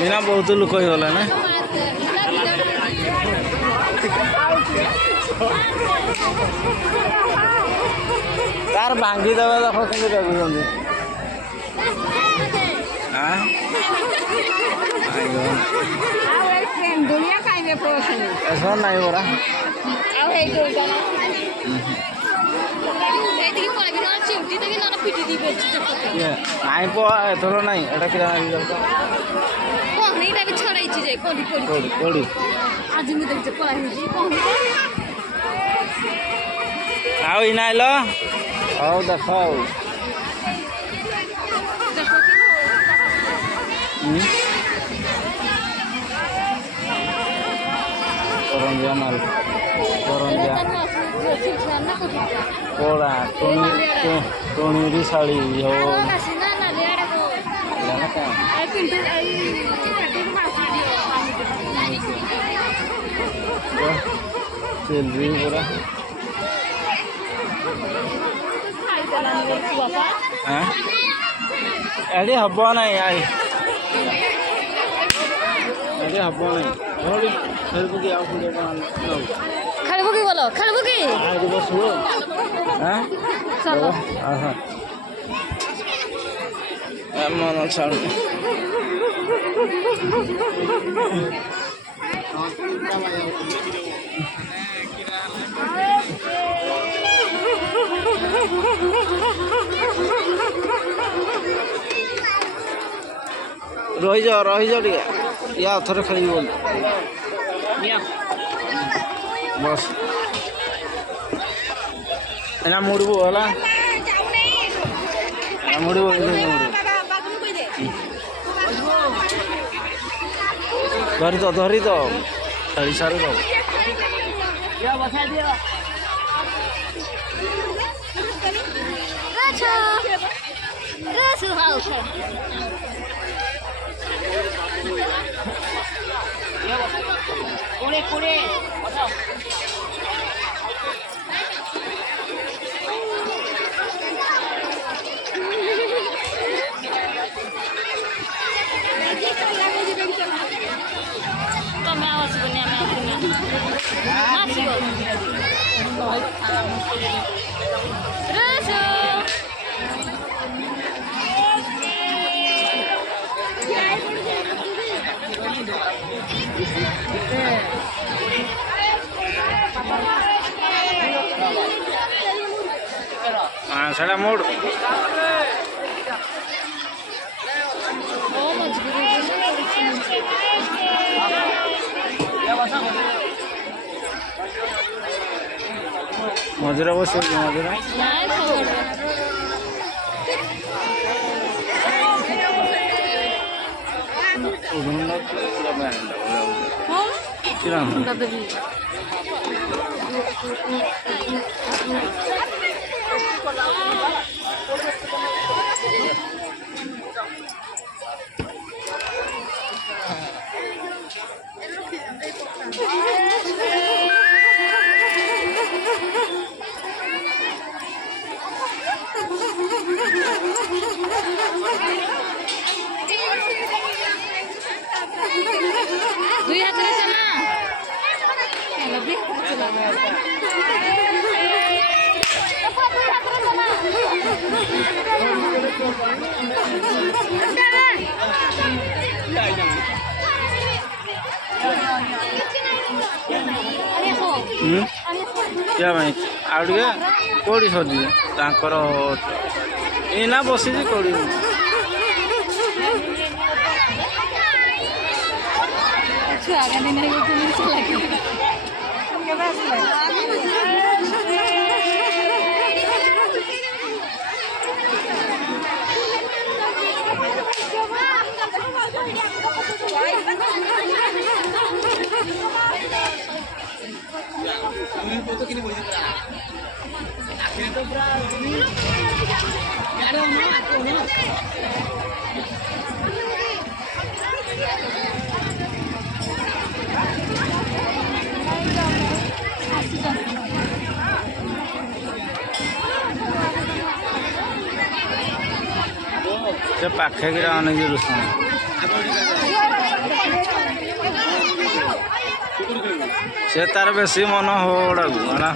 ଏଇନା ବହୁତ ଲୋକ ହେଇଗଲା ନା ତାର ଭାଙ୍ଗି ଦେବା ଦେଖ କେମିତି ଜଗୁଛନ୍ତି ଏସବ ନାହିଁ ପରା ନାଇଁ ପୁଅ ଏଥର ନାଇଁ ଏଇଟା କିରା କୋଉଠି ଆଉ ଇନା ଆଇଲ ହଉ ଦେଖ ଆଉ କରଞ୍ଜିଆ ମାଲ କରଞ୍ଜିଆ କୋଡ଼ା ଟୁଣିରି ଶାଢ଼ୀ ହଉ ଚିଲ୍ଲି ପୁରା ଏଠି ହବ ନାହିଁ ଏଠି ହବ ନାହିଁ ଖେଳିବୁ କି ଆଉ ଖେଳିବୁ କି ବୋଲ ଖେଳିବୁ କି ବସିବ ମନ ଛାଡ଼ୁ ରହିଯାଅ ଟିକେ ୟା ଥରେ ଖେଳିବି ବୋଲି ବସ୍ ଏନା ମୁଡ଼ିବୁ ହେଲା ମୁଡ଼ିବୁ ଧରି ତ ଖେଳି ସାରି ଦବ ସେଇଟା ମୋଡ଼ ମଝିରେ ବସିବ ମଝିରେ ଦୁଇ ହାତରେ ଚଲା ପାଇଁ ଆଉ ଟିକେ କୋଉଠି ସରିଯିବେ ତାଙ୍କର ଏଇନା ବସିଛି କୋଉଠି ସେ ପାଖେ କିରା ଅନେଇକି ରୁଷଣ ସେ ତାର ବେଶୀ ମନ ହବ ଗୁଡ଼ାକୁ ହେଲା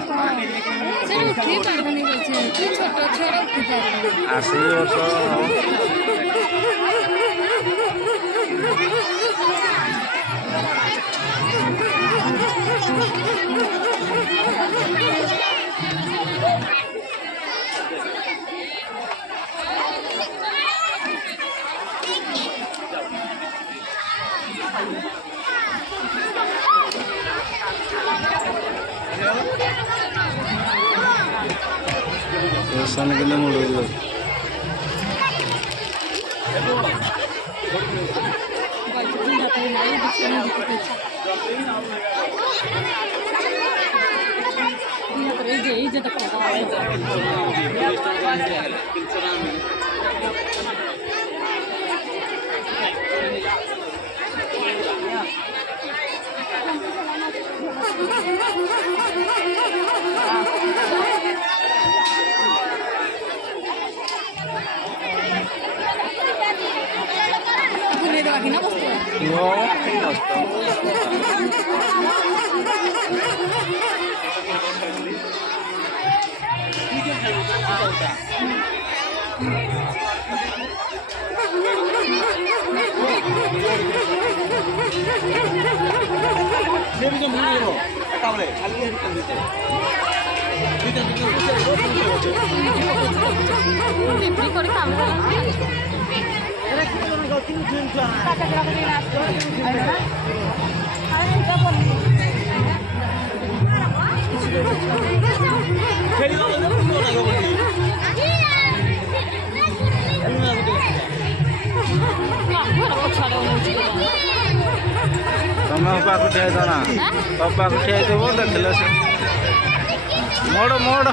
ସେ ଉଠି ପାରୁନି କିଛି ତୁ ଛୋଟ ଛୁଆ ଉଠି ପାରୁନି ଆସି ବର୍ଷ सन के मुड़ ବିକ୍ରି କରି କାମ ତମେ ପାଖକୁ ଠିଆ ହେଇଛ ନା ତମ ପାଖକୁ ଠିଆ ହେଇଥିବ ଦେଖିଲେ ସେ ମୋଡ଼ ମୋଡ଼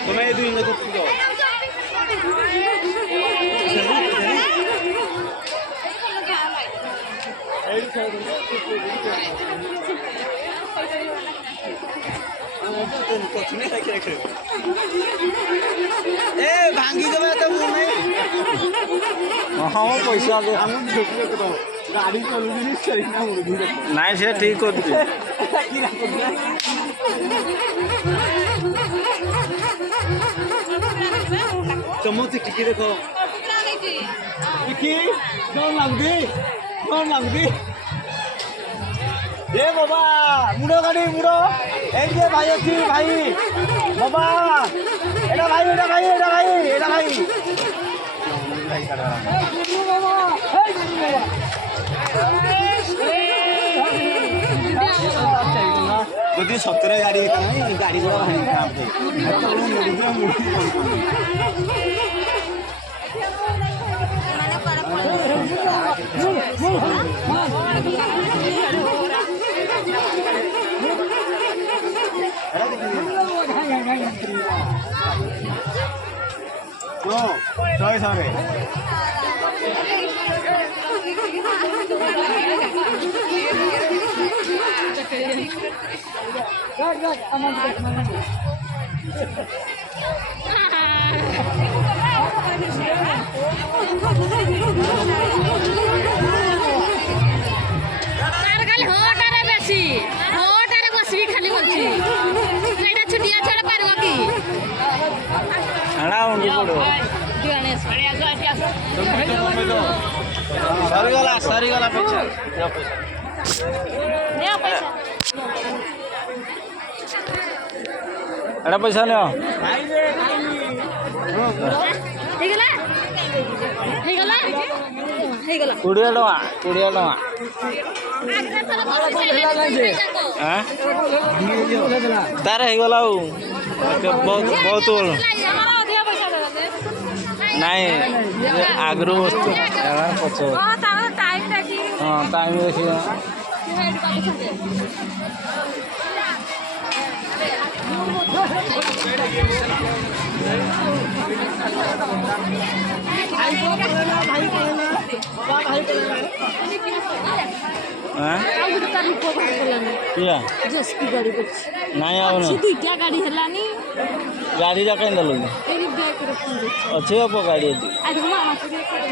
ତମେ ଏ ଦୁଇ ଲୋକ ए भांगी देवे तो ହଁ ପଇସା गाड़ी ନାଇଁ ସେ ଠିକ୍ କରୁଛି चम्मच टिकी देखो टिकी कौन लगदी ए बाबा मुड़ो गाड़ी मुड़ो एक जे भाई अच्छी भाई बाबा एटा भाई যদি সত্তরে গাড়ি গাড়ি গুলো ভাঙি sorry ଖାଲି ହଟାରେ ବେଶୀ ହଟାରେ ବସିକି ଖାଲି ବଞ୍ଚି ଏଇଟା ଛୁଟିଆ ଛୁଆଟା ପାରିବ କି ଆଣା ଉଣ୍ଡି ପଡ଼ିବ ସରିଗଲା ପଇସା ଏଟା ପଇସା ନିଅ ହେଇଗଲା ହେଇଗଲା ହେଇଗଲା 20 ଟଙ୍କା ତାର ହେଇଗଲା ଆଉ ବହୁତ ନାଇଁ ଆଗରୁ ବস্তୁ ପଛ ହଁ ଟାଇମ୍ ଦେଖିବା ଆଉ ଗୋଟେ ତାର ରୂପ ବାହାର କଲାନି କିଆ ଜେସିପି ଗାଡ଼ି କରୁଛି ନାଇଁ ଆଉ ଅଛି ନାହିଁ ଦୁଇଟା ଗାଡ଼ି ହେଲାନି ଗାଡ଼ିଟା କାହିଁ ଦେଲୁ ଏଇ ବ୍ୟାଗରେ ପୁରେଇଛି। ଅଛି ଅପ ଗାଡ଼ି ଏଠି ଆଜି ମାମା ଟିକେ ଗାଡ଼ି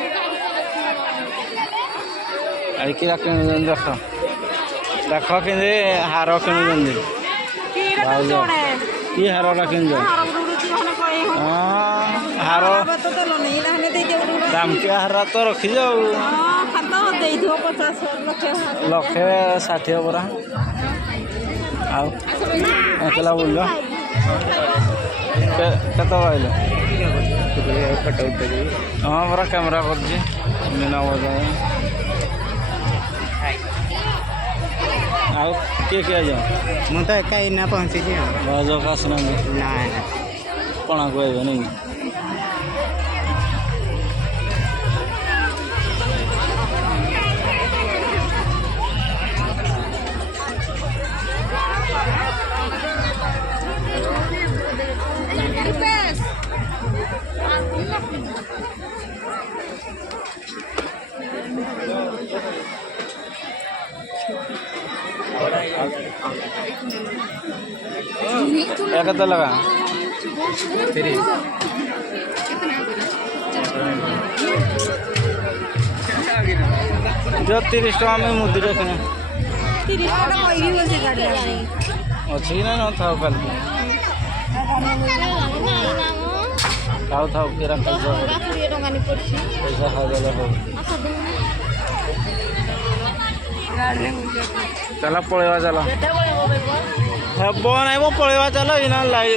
ଆଡ଼ିକି କିଣୁଛନ୍ତି ଦେଖ ଦେଖ କେମିତି ହାର କିଣୁଛନ୍ତି ଭାଉଜ କି ହାରଟା କିଣୁଛ ହଁ ହାର ଦାମକିଆ ହାର ତ ରଖିଛ ଆଉ ଲକ୍ଷେ 60 ପରା ଆଉ ଏକଲା ବୁଲ କେତେ କହିଲ ହଁ ପରା କ୍ୟାମେରା କରୁଛି ମୀନା ବଜାର ଆଉ କିଏ କିଏ ଯାଅ ମୁଁ ତ ଏକା ଏଇନା ପହଞ୍ଚିଛି ଆଉ ଭାଉଜ ଆସିନାହାନ୍ତି ନାଇଁ କଣାକୁ ଆଇବ ନାଇଁ କି? क्या कितना लगा जो 30 टका में मुदी रखने अच्छी ना ना था कल खाओ थाओ किरा पैसा खा देला हो चला पळेवा चला हे बोन आहे पळेवा चला इना लाईव्ह